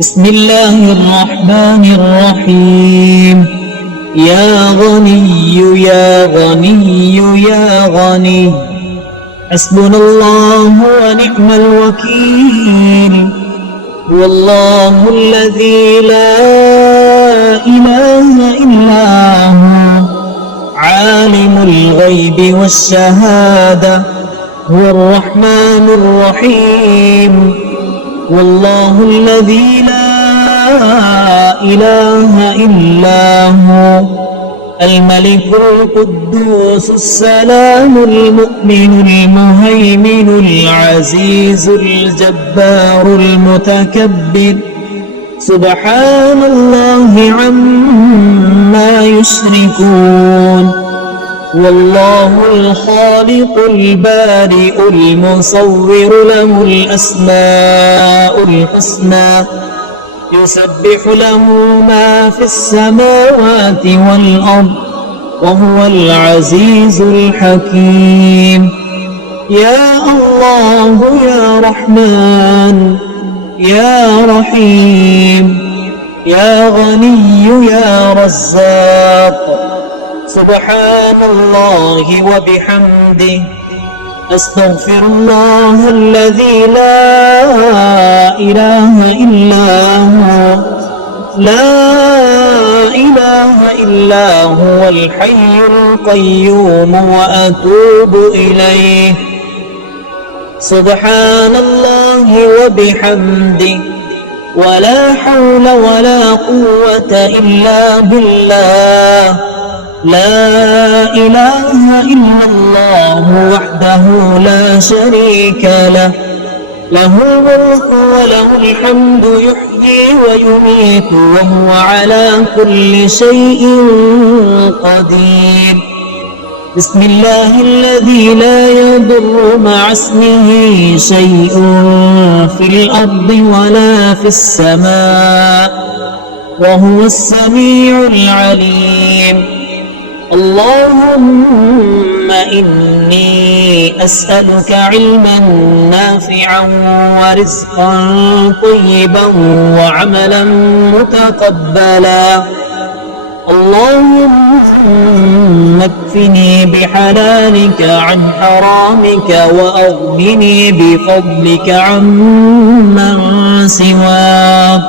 بسم الله الرحمن الرحيم. يا غني يا غني يا غني، حسبنا الله ونعم الوكيل. هو الله الذي لا إله إلا هو، عالم الغيب والشهادة، هو الرحمن الرحيم. والله الذي لا إله إلا هو، الملك القدوس السلام المؤمن المهيمن العزيز الجبار المتكبر، سبحان الله عما يشركون. والله الخالق البارئ المصور، له الأسماء الحسنى، يسبح له ما في السماوات والأرض، وهو العزيز الحكيم. يا الله يا رحمن يا رحيم، يا غني يا رزاق، سبحان الله وبحمده، أستغفر الله الذي لا إله إلا هو، لا إله إلا هو الحي القيوم، وأتوب إليه. سبحان الله وبحمده، ولا حول ولا قوة إلا بالله. لا إله إلا الله وحده لا شريك له، له الملك وله الحمد، يحيي ويميت وهو على كل شيء قدير. بسم الله الذي لا يضر مع اسمه شيء في الأرض ولا في السماء، وهو السميع العليم. اللهم إني أسألك علما نافعا ورزقا طيبا وعملا متقبلا. اللهم اكفني بحلالك عن حرامك، وأغنني بفضلك عمن سواك.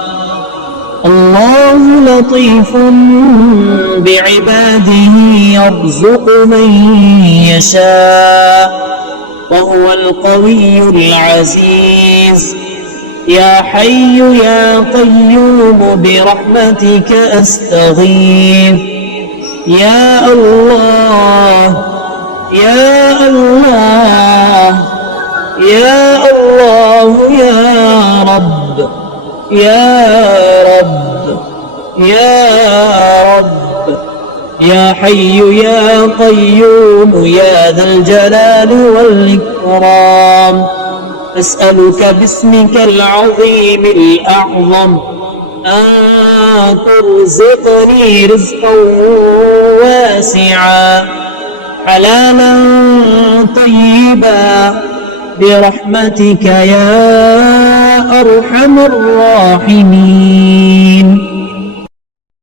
الله لطيف بعباده، يرزق من يشاء، وهو القوي العزيز. يا حي يا قيوم برحمتك أستغيث. يا الله يا الله يا الله يا رب يا رب يا رب، يا حي يا قيوم يا ذا الجلال والإكرام. أسألك باسمك العظيم الأعظم أن ترزقني رزقا واسعا، حلالا طيبا، برحمتك يا أرحم الراحمين.